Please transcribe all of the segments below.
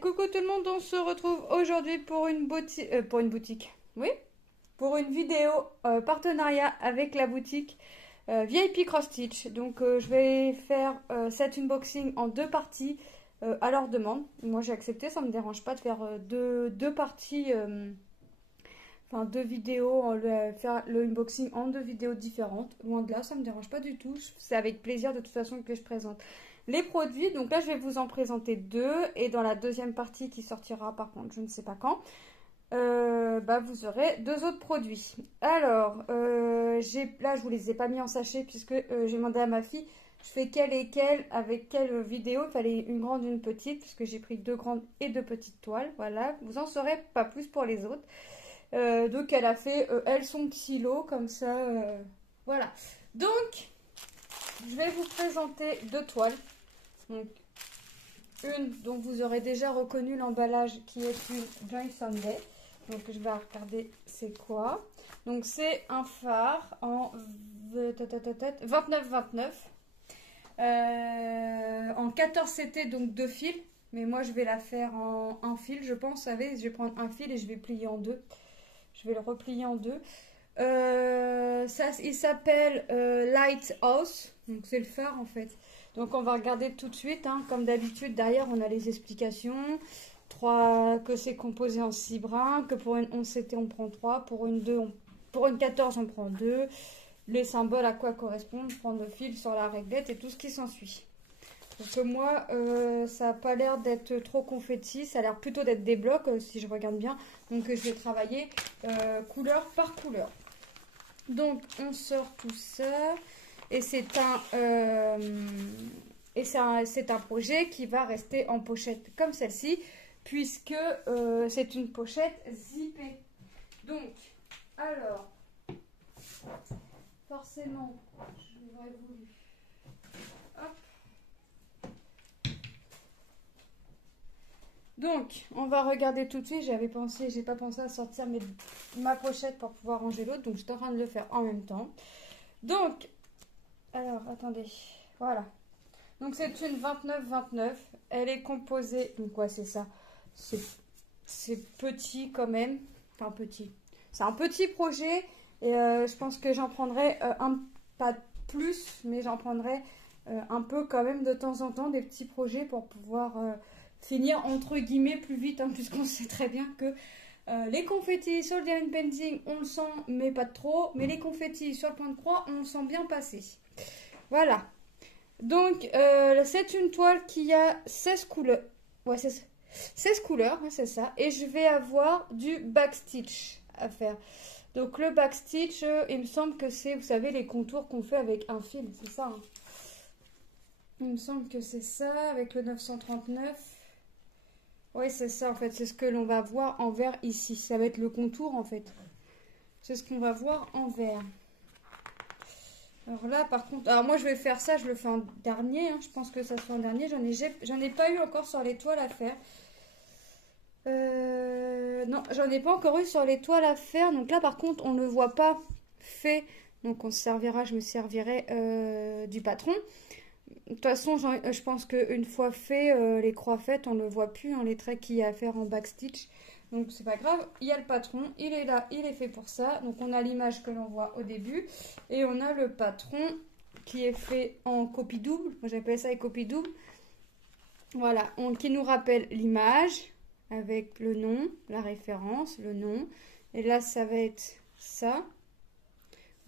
Coucou tout le monde, on se retrouve aujourd'hui pour oui, pour une vidéo partenariat avec la boutique VIP Cross Stitch. Donc je vais faire cet unboxing en deux parties à leur demande. Moi j'ai accepté, ça me dérange pas de faire deux parties, enfin deux vidéos, faire le unboxing en deux vidéos différentes. Loin de là, ça me dérange pas du tout. C'est avec plaisir de toute façon que je présente les produits. Donc là je vais vous en présenter deux, et dans la deuxième partie qui sortira par contre je ne sais pas quand, vous aurez deux autres produits. Alors là je vous les ai pas mis en sachet puisque j'ai demandé à ma fille je fais quelle et quelle avec quelle vidéo. Il fallait une grande et une petite puisque j'ai pris deux grandes et deux petites toiles. Voilà, vous en saurez pas plus pour les autres. Donc elle a fait elle son petit lot comme ça, voilà. Donc je vais vous présenter deux toiles. Donc une dont vous aurez déjà reconnu l'emballage qui est une Joy Sunday. Donc je vais regarder c'est quoi. Donc c'est un phare en 29,29 en 14 CT, donc deux fils. Mais moi je vais la faire en un fil je pense. Vous savez, je vais prendre un fil et je vais plier en deux. Je vais le replier en deux. Il s'appelle Lighthouse. Donc c'est le phare en fait. Donc on va regarder tout de suite, hein. Comme d'habitude, derrière on a les explications. Que c'est composé en 6 brins, que pour une 11 CT on prend 3, pour une 14 on prend 2, les symboles à quoi correspondent, prendre le fil sur la réglette et tout ce qui s'ensuit. Donc moi ça n'a pas l'air d'être trop confetti, ça a l'air plutôt d'être des blocs si je regarde bien. Donc je vais travailler couleur par couleur. Donc on sort tout ça. Et c'est un projet qui va rester en pochette comme celle-ci, puisque c'est une pochette zippée. Donc, alors, forcément, j'aurais voulu. Hop. Donc, on va regarder tout de suite. J'ai pas pensé à sortir ma pochette pour pouvoir ranger l'autre, donc j'étais en train de le faire en même temps. Donc, alors, attendez, voilà. Donc c'est une 29,29. Elle est composée, donc ouais c'est ça. C'est petit quand même. Enfin petit. C'est un petit projet. Et je pense que j'en prendrai pas plus, mais j'en prendrai un peu quand même de temps en temps des petits projets pour pouvoir finir entre guillemets plus vite, hein, puisqu'on sait très bien que les confettis sur le diamond painting on le sent mais pas trop. Mais les confettis sur le point de croix on le sent bien passer. Voilà. Donc, c'est une toile qui a 16 couleurs. Ouais, 16 couleurs, hein, c'est ça. Et je vais avoir du backstitch à faire. Donc, le backstitch, il me semble que c'est, vous savez, les contours qu'on fait avec un fil. C'est ça, hein. Il me semble que c'est ça, avec le 939. Oui, c'est ça, en fait. C'est ce que l'on va voir en vert ici. Ça va être le contour, en fait. C'est ce qu'on va voir en vert. Alors là, par contre, alors moi je vais faire ça, je le fais en dernier, hein, je pense que ça sera en dernier. J'en ai pas eu encore sur les toiles à faire. Non, j'en ai pas encore eu sur les toiles à faire. Donc là, par contre, on ne le voit pas fait. Donc on se servira, je me servirai du patron. De toute façon, je pense qu'une fois fait, les croix faites, on ne le voit plus, hein, les traits qu'il y a à faire en backstitch. Donc c'est pas grave, il y a le patron, il est là, il est fait pour ça. Donc on a l'image que l'on voit au début et on a le patron qui est fait en copie double. Moi j'appelle ça les copies doubles. Voilà, qui nous rappelle l'image avec le nom, la référence, le nom. Et là ça va être ça,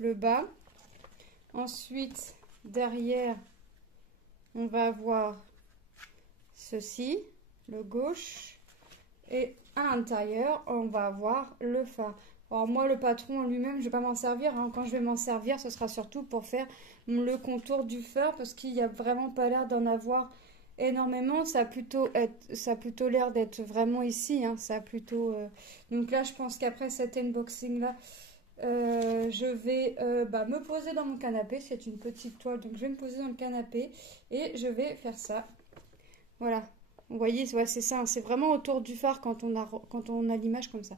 le bas. Ensuite derrière on va avoir ceci, le gauche. Et à l'intérieur, on va avoir le phare. Alors moi, le patron lui-même, je ne vais pas m'en servir, hein. Quand je vais m'en servir, ce sera surtout pour faire le contour du phare, parce qu'il n'y a vraiment pas l'air d'en avoir énormément. Ça a plutôt l'air d'être vraiment ici, hein. Ça a plutôt, Donc là, je pense qu'après cet unboxing-là, je vais me poser dans mon canapé. C'est une petite toile, donc je vais me poser dans le canapé et je vais faire ça. Voilà. Vous voyez, ouais, c'est ça, hein, c'est vraiment autour du phare quand on a l'image comme ça.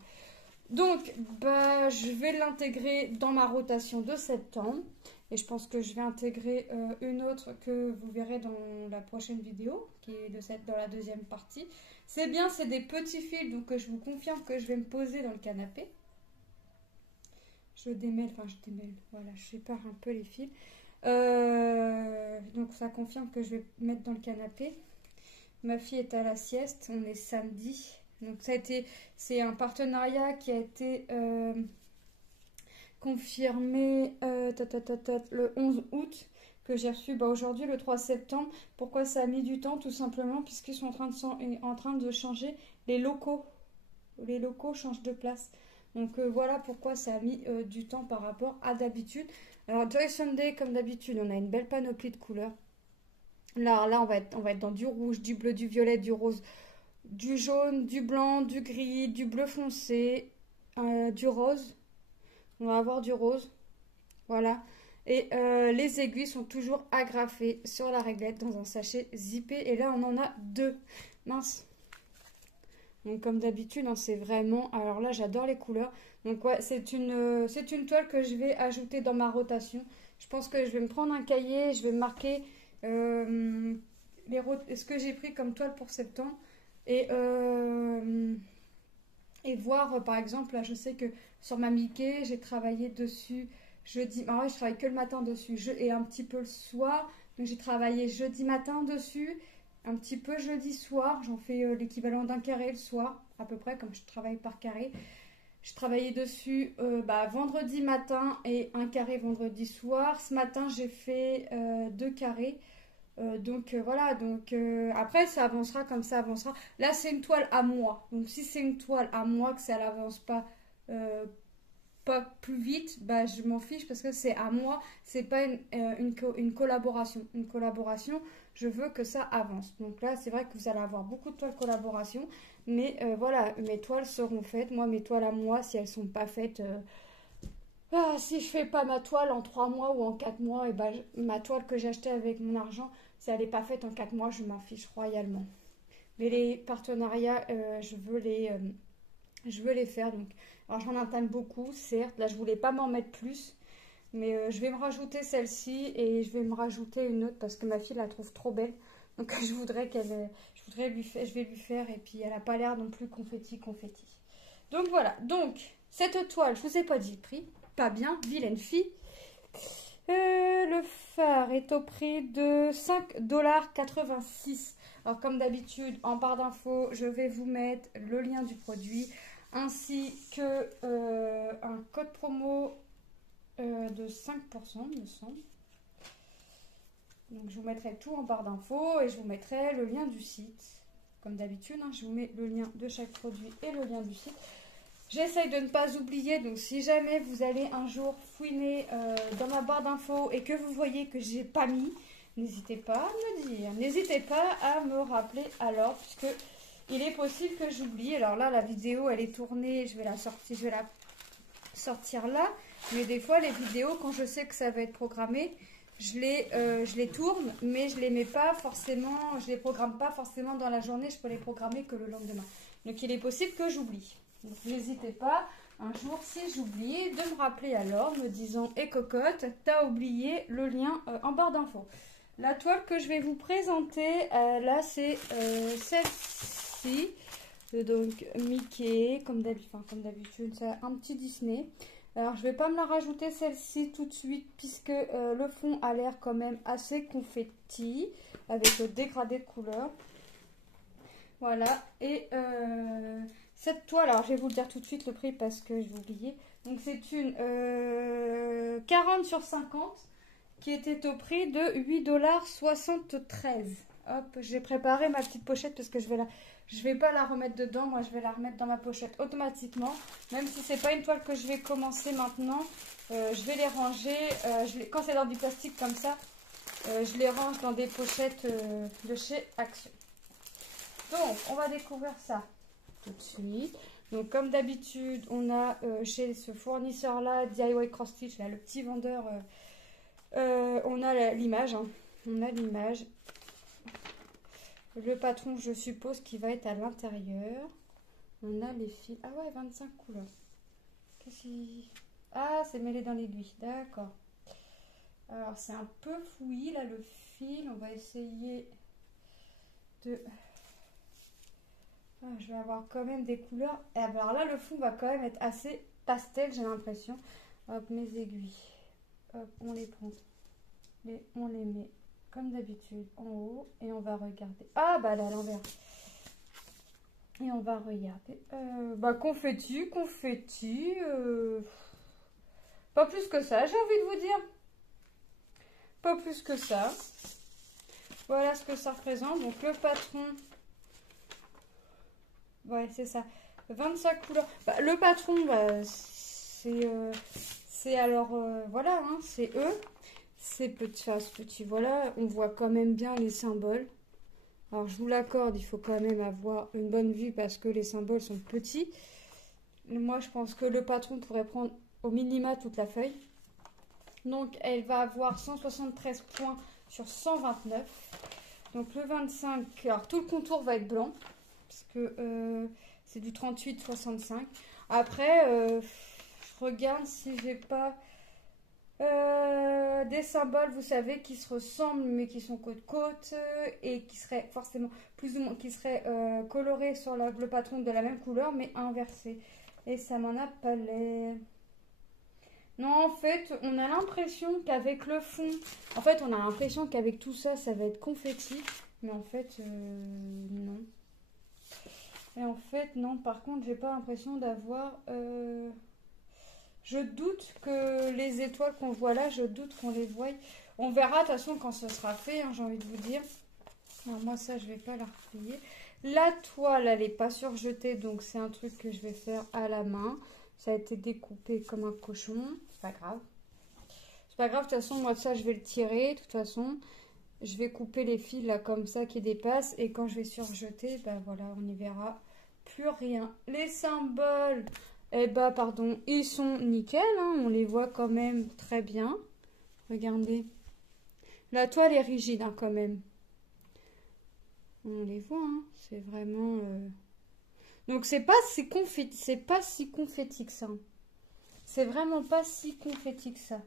Donc, je vais l'intégrer dans ma rotation de septembre. Et je pense que je vais intégrer une autre que vous verrez dans la prochaine vidéo, qui est dans la deuxième partie. C'est bien, c'est des petits fils, donc je vous confirme que je vais me poser dans le canapé. Je démêle, voilà, je sépare un peu les fils. Donc ça confirme que je vais mettre dans le canapé. Ma fille est à la sieste, on est samedi. Donc c'est un partenariat qui a été confirmé le 11 août, que j'ai reçu aujourd'hui le 3 septembre. Pourquoi ça a mis du temps? Tout simplement puisqu'ils sont en train de changer les locaux. Les locaux changent de place. Donc voilà pourquoi ça a mis du temps par rapport à d'habitude. Alors Joy Sunday, comme d'habitude, on a une belle panoplie de couleurs. Là on va être dans du rouge, du bleu, du violet, du rose, du jaune, du blanc, du gris, du bleu foncé, du rose. On va avoir du rose. Voilà. Et les aiguilles sont toujours agrafées sur la réglette dans un sachet zippé. Et là, on en a 2. Mince. Donc comme d'habitude, hein, c'est vraiment... Alors là, j'adore les couleurs. Donc ouais, c'est une toile que je vais ajouter dans ma rotation. Je pense que je vais me prendre un cahier, je vais marquer ce que j'ai pris comme toile pour septembre. Et voir, par exemple, là, je sais que sur ma Mickey, j'ai travaillé dessus jeudi. Ah ouais, je travaille que le matin dessus et un petit peu le soir. Donc j'ai travaillé jeudi matin dessus, un petit peu jeudi soir. J'en fais l'équivalent d'un carré le soir, à peu près, comme je travaille par carré. Je travaillais dessus vendredi matin et un carré vendredi soir. Ce matin, j'ai fait 2 carrés. Voilà, après ça avancera comme ça avancera. Là c'est une toile à moi, donc si c'est une toile à moi que ça n'avance pas plus vite, bah je m'en fiche parce que c'est à moi, c'est pas une collaboration. Une collaboration, je veux que ça avance. Donc là c'est vrai que vous allez avoir beaucoup de toiles collaboration, mais voilà, mes toiles seront faites. Moi mes toiles à moi, si elles sont pas faites, si je fais pas ma toile en 3 mois ou en 4 mois, et ben ma toile que j'ai achetée avec mon argent, si elle n'est pas faite en 4 mois, je m'en fiche royalement. Mais les partenariats, je veux les faire. Donc, alors j'en entame beaucoup, certes. Là, je voulais pas m'en mettre plus. Mais je vais me rajouter celle-ci et je vais me rajouter une autre parce que ma fille la trouve trop belle. Donc je vais lui faire. Et puis elle n'a pas l'air non plus confetti. Donc voilà. Donc, cette toile, je vous ai pas dit le prix. Pas bien, vilaine fille. Le phare est au prix de 5,86 $. Alors comme d'habitude, en barre d'infos, je vais vous mettre le lien du produit ainsi que un code promo de 5%, il me semble. Donc je vous mettrai tout en barre d'infos et je vous mettrai le lien du site. Comme d'habitude, hein, je vous mets le lien de chaque produit et le lien du site. J'essaye de ne pas oublier, donc si jamais vous allez un jour fouiner dans ma barre d'infos et que vous voyez que j'ai pas mis, n'hésitez pas à me dire. N'hésitez pas à me rappeler alors, puisque il est possible que j'oublie. Alors là, la vidéo, elle est tournée, je vais la sortir là. Mais des fois, les vidéos, quand je sais que ça va être programmé, je les tourne, mais je les mets pas forcément, je les programme pas forcément dans la journée, je peux les programmer que le lendemain. Donc il est possible que j'oublie. Donc n'hésitez pas, un jour, si j'oublie, de me rappeler alors, me disant « Et cocotte, t'as oublié le lien en barre d'infos ». La toile que je vais vous présenter, là, c'est celle-ci. Donc Mickey, comme d'habitude, c'est un petit Disney. Alors, je vais pas me la rajouter celle-ci tout de suite, puisque le fond a l'air quand même assez confetti, avec le dégradé de couleur. Voilà, et cette toile, alors je vais vous le dire tout de suite le prix parce que je vais oublier. Donc c'est une 40 sur 50 qui était au prix de 8,73 $. Hop, j'ai préparé ma petite pochette parce que je vais pas la remettre dedans, moi je vais la remettre dans ma pochette automatiquement. Même si c'est pas une toile que je vais commencer maintenant, je vais les ranger, quand c'est dans du plastique comme ça, je les range dans des pochettes de chez Action. Donc, on va découvrir ça tout de suite. Donc, comme d'habitude, on a chez ce fournisseur-là, DIY Cross Stitch, là, le petit vendeur, on a l'image. Hein. On a l'image. Le patron, je suppose, qui va être à l'intérieur. On a les fils. Ah ouais, 25 couleurs. Ah, c'est mêlé dans l'aiguille. D'accord. Alors, c'est un peu fouillis, là, le fil. On va essayer de... Ah, je vais avoir quand même des couleurs. Et alors là, le fond va quand même être assez pastel, j'ai l'impression. Hop, mes aiguilles. Hop, on les prend. On les met comme d'habitude en haut. Et on va regarder. Ah, bah là, à l'envers. Et on va regarder. Bah, confetti. Pas plus que ça, j'ai envie de vous dire. Pas plus que ça. Voilà ce que ça représente. Donc, le patron... Ouais, c'est ça. 25 couleurs. Bah, le patron, bah, c'est alors, voilà, hein, c'est eux. C'est petit, enfin, ce petit, voilà. On voit quand même bien les symboles. Alors, je vous l'accorde, il faut quand même avoir une bonne vue parce que les symboles sont petits. Moi, je pense que le patron pourrait prendre au minima toute la feuille. Donc, elle va avoir 173 points sur 129. Donc, le 25, alors tout le contour va être blanc. Parce que c'est du 38-65. Après, je regarde si j'ai pas des symboles, vous savez, qui se ressemblent mais qui sont côte-côte et qui seraient forcément plus ou moins qui seraient colorés sur le patron de la même couleur mais inversés. Et ça m'en a pas l'air. Non, en fait, on a l'impression qu'avec le fond, en fait, on a l'impression qu'avec tout ça, ça va être confetti. Mais en fait, non. Et en fait, non, par contre, j'ai pas l'impression d'avoir... Je doute que les étoiles qu'on voit là, je doute qu'on les voie. On verra de toute façon quand ce sera fait, hein, j'ai envie de vous dire. Alors moi, ça, je vais pas la replier. La toile, elle n'est pas surjetée, donc c'est un truc que je vais faire à la main. Ça a été découpé comme un cochon. C'est pas grave. C'est pas grave, de toute façon, moi, ça, je vais le tirer. De toute façon, je vais couper les fils là comme ça qui dépassent. Et quand je vais surjeter, ben voilà, on y verra plus rien. Les symboles, eh ben pardon, ils sont nickel, hein, on les voit quand même très bien. Regardez. La toile est rigide hein, quand même. On les voit, hein, c'est vraiment... Donc c'est pas si confetti que ça. C'est vraiment pas si confetti que ça.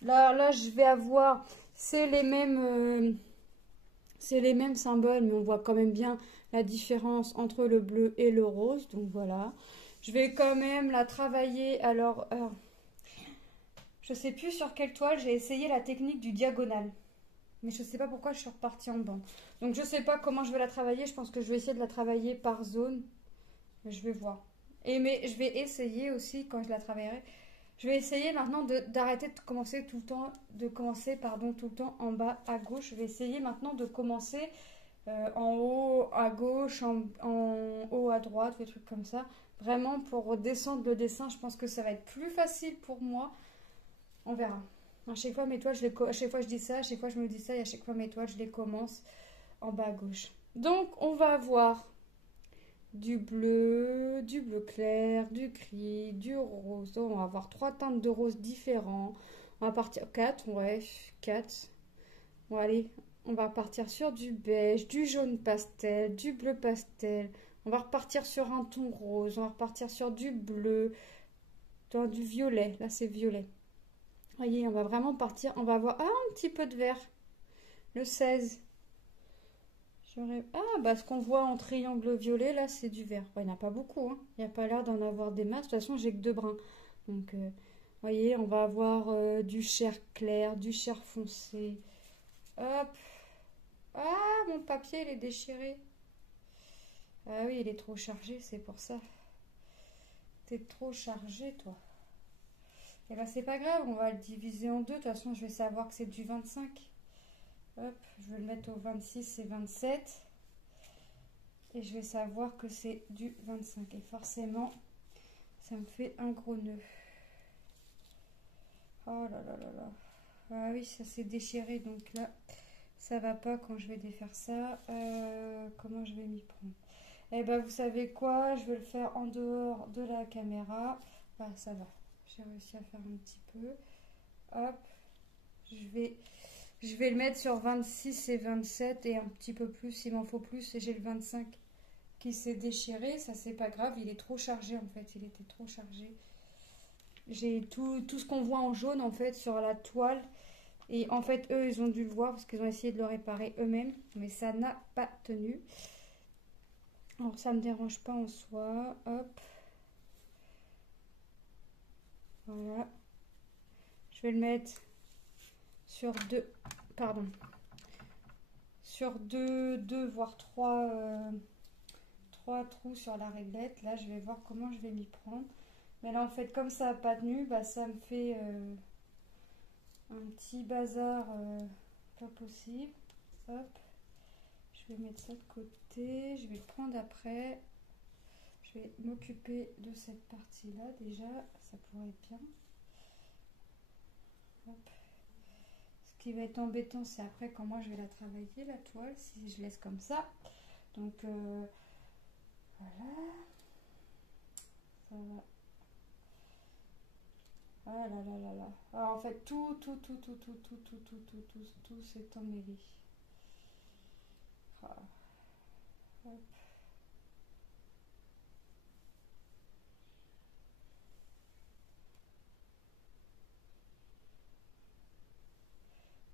Là, je vais avoir... C'est les mêmes symboles, mais on voit quand même bien la différence entre le bleu et le rose. Donc voilà. Je vais quand même la travailler. Alors, je sais plus sur quelle toile. J'ai essayé la technique du diagonal. Mais je sais pas pourquoi je suis repartie en bas. Donc je sais pas comment je vais la travailler. Je pense que je vais essayer de la travailler par zone. Je vais voir. Mais je vais essayer aussi quand je la travaillerai. Je vais essayer maintenant d'arrêter de commencer tout le temps, tout le temps en bas à gauche. Je vais essayer maintenant de commencer en haut à gauche, en haut à droite, des trucs comme ça. Vraiment pour redescendre le dessin, je pense que ça va être plus facile pour moi. On verra. À chaque fois mes toiles, à chaque fois je dis ça, à chaque fois je me dis ça et à chaque fois mes toiles, je les commence en bas à gauche. Donc on va avoir du bleu clair, du gris, du rose. Donc, on va avoir 3 teintes de rose différents. On va partir 4, ouais, 4. Bon, allez, on va partir sur du beige, du jaune pastel, du bleu pastel. On va repartir sur un ton rose. On va repartir sur du bleu, du violet. Là, c'est violet. Voyez, on va vraiment partir. On va avoir un petit peu de vert. Le 16. Ah, bah ce qu'on voit en triangle violet, là, c'est du vert. Bon, il n'y en a pas beaucoup, hein. Il n'y a pas l'air d'en avoir des masses. De toute façon, j'ai que 2 brins. Donc, vous voyez, on va avoir du chair clair, du chair foncé. Hop. Ah, mon papier, il est déchiré. Ah oui, il est trop chargé, c'est pour ça. T'es trop chargé, toi. Et bah, c'est pas grave, on va le diviser en deux. De toute façon, je vais savoir que c'est du 25. Hop, je vais le mettre au 26 et 27. Et je vais savoir que c'est du 25. Et forcément, ça me fait un gros nœud. Oh là là là là. Ah oui, ça s'est déchiré. Donc là, ça va pas quand je vais défaire ça. Comment je vais m'y prendre? Eh ben, vous savez quoi? Je vais le faire en dehors de la caméra. Ah, ça va. J'ai réussi à faire un petit peu. Hop. Je vais le mettre sur 26 et 27 et un petit peu plus, il m'en faut plus. Et j'ai le 25 qui s'est déchiré, ça c'est pas grave, il est trop chargé en fait, il était trop chargé. J'ai tout ce qu'on voit en jaune en fait sur la toile. Et en fait, eux, ils ont dû le voir parce qu'ils ont essayé de le réparer eux-mêmes. Mais ça n'a pas tenu. Alors, ça me dérange pas en soi. Hop. Voilà. Je vais le mettre sur deux voire trois trous sur la réglette. Là, je vais voir comment je vais m'y prendre. Mais là, en fait, comme ça n'a pas tenu, bah, ça me fait un petit bazar pas possible. Hop. Je vais mettre ça de côté. Je vais le prendre après. Je vais m'occuper de cette partie-là déjà. Ça pourrait être bien. Hop. Ce qui va être embêtant, c'est après comment je vais la travailler, la toile, si je laisse comme ça. Donc, voilà. Ça va. Ah là là là là. Alors, en fait, tout s'est emmêlé. Ah. Hop.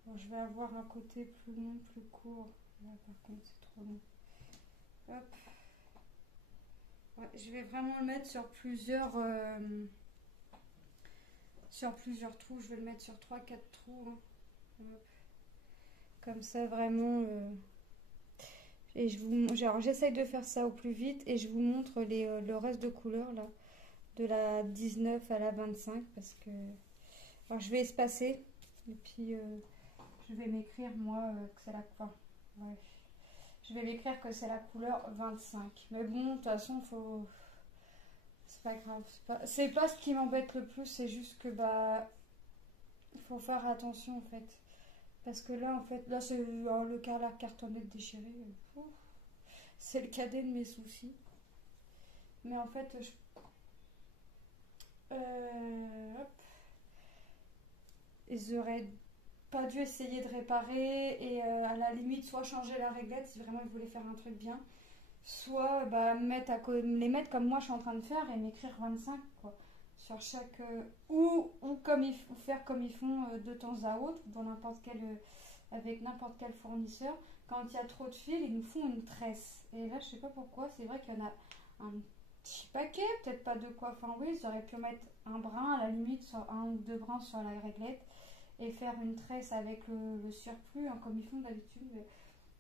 Bon, je vais avoir un côté plus long, plus court. Là, par contre, c'est trop long. Hop. Ouais, je vais vraiment le mettre sur plusieurs trous. Je vais le mettre sur 3-4 trous. Hein. Hop. Comme ça, vraiment. Et j'essaye de faire ça au plus vite. Et je vous montre le reste de couleurs, là. De la 19 à la 25. Parce que... Alors, je vais espacer. Et puis... je vais m'écrire moi que c'est la couleur. Ouais. Je vais l'écrire que c'est la couleur 25. Mais bon, de toute façon, faut. C'est pas grave. C'est pas ce qui m'embête le plus, c'est juste que bah. Il faut faire attention en fait. Parce que là, en fait, là c'est le la cartonnette déchirée. C'est le cadet de mes soucis. Mais en fait, hop. Ils auraient pas dû essayer de réparer et à la limite soit changer la réglette si vraiment ils voulaient faire un truc bien, soit bah, les mettre comme moi je suis en train de faire et m'écrire 25 quoi, sur chaque ou faire comme ils font de temps à autre dans n'importe quel avec n'importe quel fournisseur. Quand il y a trop de fils, ils nous font une tresse et là je sais pas pourquoi, c'est vrai qu'il y en a un petit paquet, peut-être pas de quoi, enfin oui, ils auraient pu mettre un brin à la limite, sur un ou deux brins sur la réglette et faire une tresse avec le surplus hein, comme ils font d'habitude.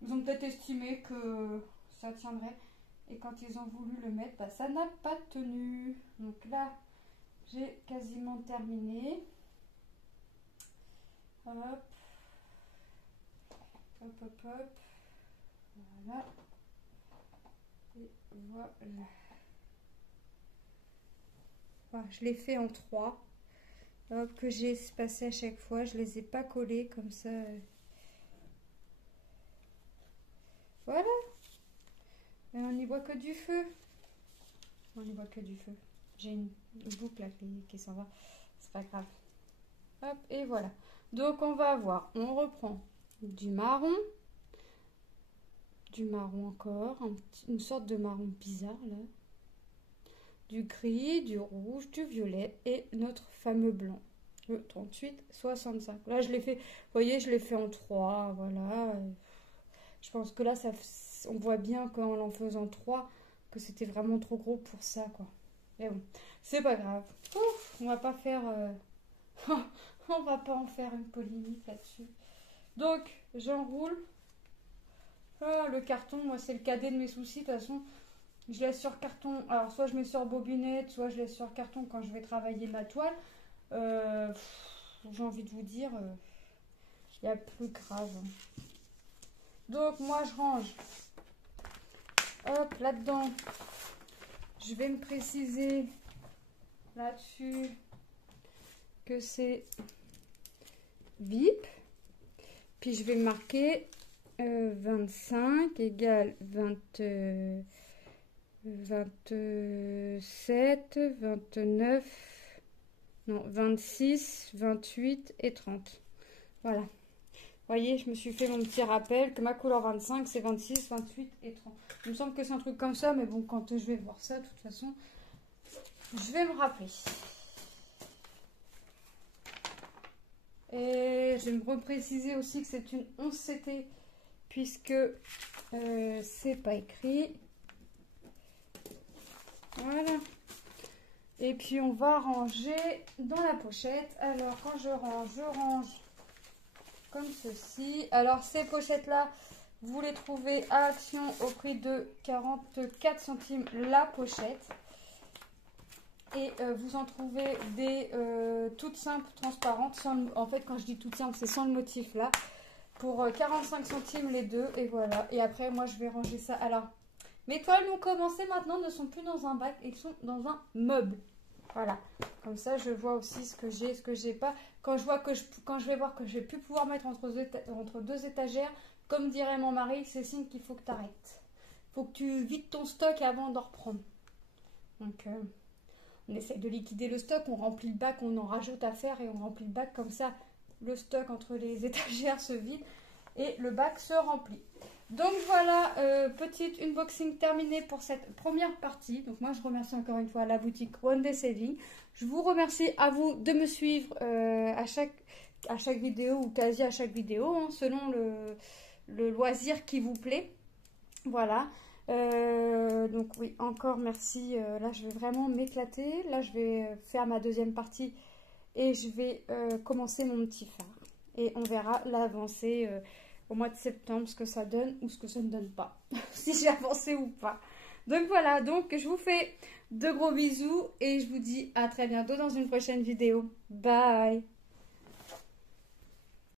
Ils ont peut-être estimé que ça tiendrait et quand ils ont voulu le mettre, bah, ça n'a pas tenu. Donc là, j'ai quasiment terminé. Hop. Hop, hop, hop. Voilà. Et voilà. Voilà, je l'ai fait en 3. Hop, que j'ai espacé à chaque fois. Je les ai pas collés comme ça. Voilà. Et on n'y voit que du feu. On n'y voit que du feu. J'ai une boucle là qui s'en va. C'est pas grave. Hop, et voilà. Donc on va avoir, on reprend du marron encore, une sorte de marron bizarre là. Du gris, du rouge, du violet et notre fameux blanc. Le 38-65. Là, je l'ai fait, vous voyez, je l'ai fait en 3, voilà. Je pense que là, on voit bien qu'en en faisant 3, que c'était vraiment trop gros pour ça, quoi. Mais bon, c'est pas grave. Ouf, on va pas faire... on va pas en faire une polémique là-dessus. Donc, j'enroule. Ah, le carton, moi, c'est le cadet de mes soucis, de toute façon. Je laisse sur carton, alors soit je mets sur bobinette, soit je laisse sur carton quand je vais travailler ma toile. J'ai envie de vous dire, il y a plus grave. Donc moi je range, hop, là-dedans, je vais me préciser là-dessus que c'est VIP. Puis je vais marquer 25 égale 27, 29, non, 26, 28 et 30. Voilà. Vous voyez, je me suis fait mon petit rappel que ma couleur 25, c'est 26, 28 et 30. Il me semble que c'est un truc comme ça, mais bon, quand je vais voir ça, de toute façon, je vais me rappeler. Et je vais me repréciser aussi que c'est une 11 CT puisque c'est pas écrit. Voilà. Et puis on va ranger dans la pochette. Alors quand je range comme ceci. Alors ces pochettes là, vous les trouvez à Action au prix de 44 centimes la pochette. Et vous en trouvez des toutes simples, transparentes. En fait quand je dis toutes simples, c'est sans le motif là. Pour 45 centimes les deux. Et voilà. Et après moi je vais ranger ça. Alors mes toiles n'ont commencé maintenant, ne sont plus dans un bac, ils sont dans un meuble. Voilà. Comme ça, je vois aussi ce que j'ai, ce que j'ai pas. Quand je vais voir que je vais plus pouvoir mettre entre deux étagères, comme dirait mon mari, c'est signe qu'il faut que tu arrêtes. Faut que tu vides ton stock avant d'en reprendre. Donc, on essaye de liquider le stock, on remplit le bac, on en rajoute à faire et on remplit le bac comme ça. Le stock entre les étagères se vide et le bac se remplit. Donc voilà, petite unboxing terminée pour cette première partie. Donc moi je remercie encore une fois la boutique One Day Saving. Je vous remercie à vous de me suivre à chaque vidéo ou quasi à chaque vidéo, hein, selon le loisir qui vous plaît. Voilà. Donc oui, encore merci. Là je vais vraiment m'éclater. Là je vais faire ma deuxième partie et je vais commencer mon petit phare. Et on verra l'avancée au mois de septembre, ce que ça donne ou ce que ça ne donne pas, si j'ai avancé ou pas. Donc voilà, donc je vous fais de gros bisous et je vous dis à très bientôt dans une prochaine vidéo. Bye!